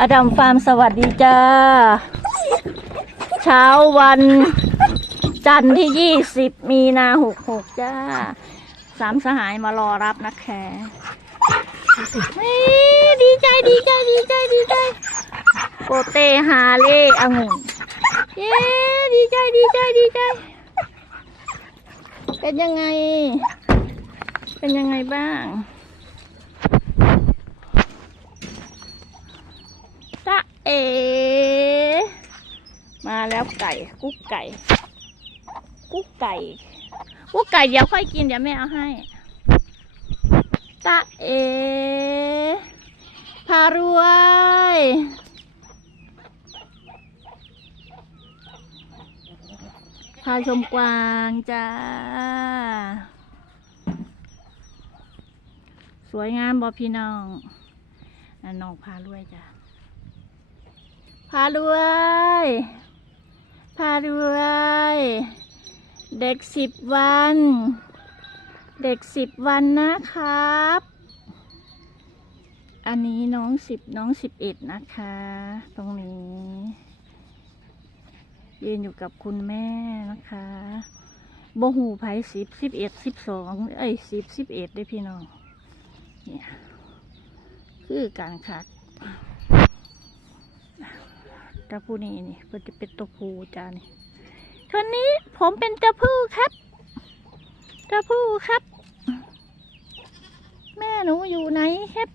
อดัมฟาร์มสวัสดีจ้า เช้าวัน จันทร์ที่ยี่สิบมีนาหกหกจ้า สามสหายมารอรับนะแคนี่ดีใจดีใจดีใจดีใจโปเตฮาเล่องุ่นเย้ดีใจดีใจดีใจ เป็นยังไง เป็นยังไงบ้าง ตะเอ มาแล้วไก่ กุ๊กไก่ กุ๊กไก่ กุ๊กไก่เดี๋ยวค่อยกินเดี๋ยวแม่เอาให้ตะเอ พารวย พาชมกวางจ้า สวยงามบอพี่น้องน้องพารวยจ้ะพารวย พารวย เด็กสิบวัน เด็กสิบวันนะครับ อันนี้น้องสิบน้องสิบเอ็ดนะคะ ตรงนี้ยืนอยู่กับคุณแม่นะคะโบหูไผ่สิบสิบเอ็ดสิบสองเอ้ยสิบสิบเอ็ดได้พี่น้องเนี่ยคือการขาด ตาผู้นี้นี่เพื่อจะเป็นตัวผู้จ้านี่คนนี้ผมเป็นตาผู้ครับตาผู้ครับ แม่หนูอยู่ไหนครับ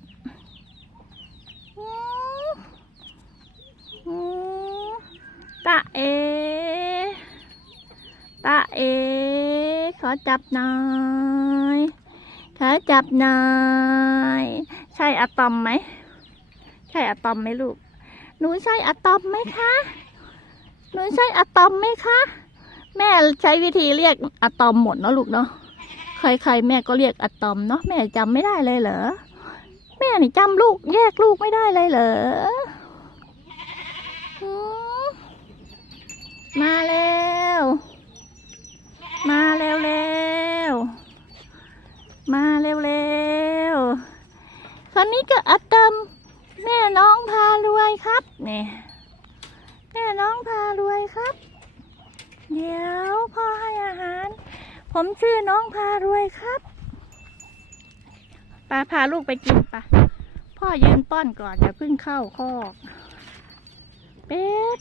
อือตาเอตาเอ ขอจับหน่อยขอจับหน่อย ใช่อะตอมไหม ใช่อะตอมไหมลูก หนูใช่อะตอมไหมคะ หนูใช่อะตอมไหมคะ แม่ใช้วิธีเรียกอะตอมหมดเนาะลูกเนาะ ใครๆแม่ก็เรียกอะตอมเนาะ แม่จำไม่ได้เลยเหรอ แม่นี่จำลูกแยกลูกไม่ได้เลยเหรอ มาแล้ว มาเร็วเร็วมาเร็วเร็วคนนี้ก็อะตอม แม่น้องพารวยครับเนี่ยแม่น้องพารวยครับ เดี๋ยวพ่อให้อาหาร ผมชื่อน้องพารวยครับปาพาลูกไปกินปะพ่อยืนป้อนก่อนอย่าเพิ่งเข้าคอกเป็ด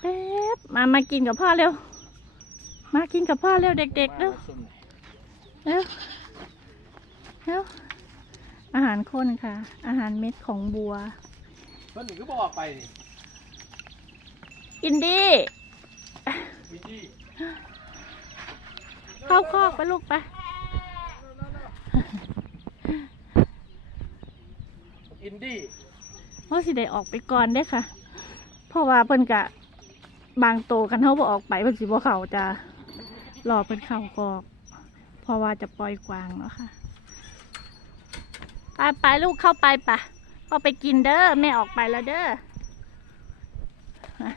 เป็ดมามากินกับพ่อเร็ว มากินกับพ่อเร็วเด็กๆเร็วเร็วเร็ว อาหารข้นค่ะ อาหารเม็ดของบัวเพิ่นนี่ก็บอกไปนี่อินดี้วิธีเข้าคอกไปลูกไปอินดี้เพราะสิได้ออกไปก่อนเด้อค่ะ เพราะว่าเพิ่นกะ บางโตกันเขาบ่ออกไปเพิ่นสิบ่เข้าจะรอเพิ่นเข้ากอก เพราะว่าจะปล่อยกวางเนาะค่ะ ไปไปลูกเข้าไปปะเข้าไปกินเด้อแม่ออกไปแล้วเด้อมา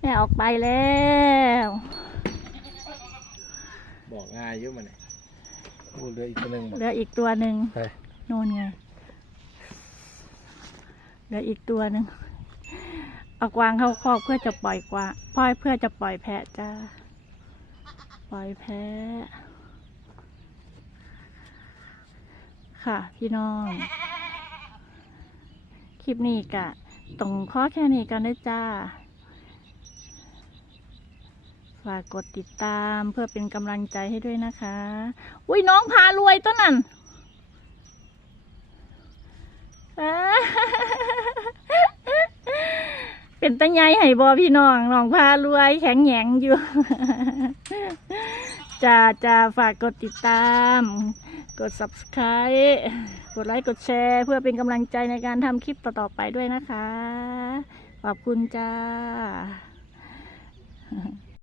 แม่ออกไปแล้ว บอกง่ายเยอะมันนี่พูดเหลยอีกตัวหนึ่งเหลืออีกตัวหนึ่งไปโน่นไงเหลืออีกตัวหนึ่งเอากวางเข้าคอกเพื่อจะปล่อยกวางพ่อยเพื่อจะปล่อยแพะจ้า ปล่อยแพะ ค่ะ พี่น้อง คลิปนี้กะตรงข้อแค่นี้กันได้จ้า ฝากกดติดตามเพื่อเป็นกำลังใจให้ด้วยนะคะ อุ้ยน้องพารวยต้นนั่นเป็นตังไงให้บอพี่น้องน้องพารวยแข็งแหงอยู่ จะจะฝากกดติดตาม กด subscribe กดไลค์ กดแชร์ เพื่อเป็นกำลังใจในการทำคลิปต่อ ๆ ไปด้วยนะคะ ขอบคุณจ้า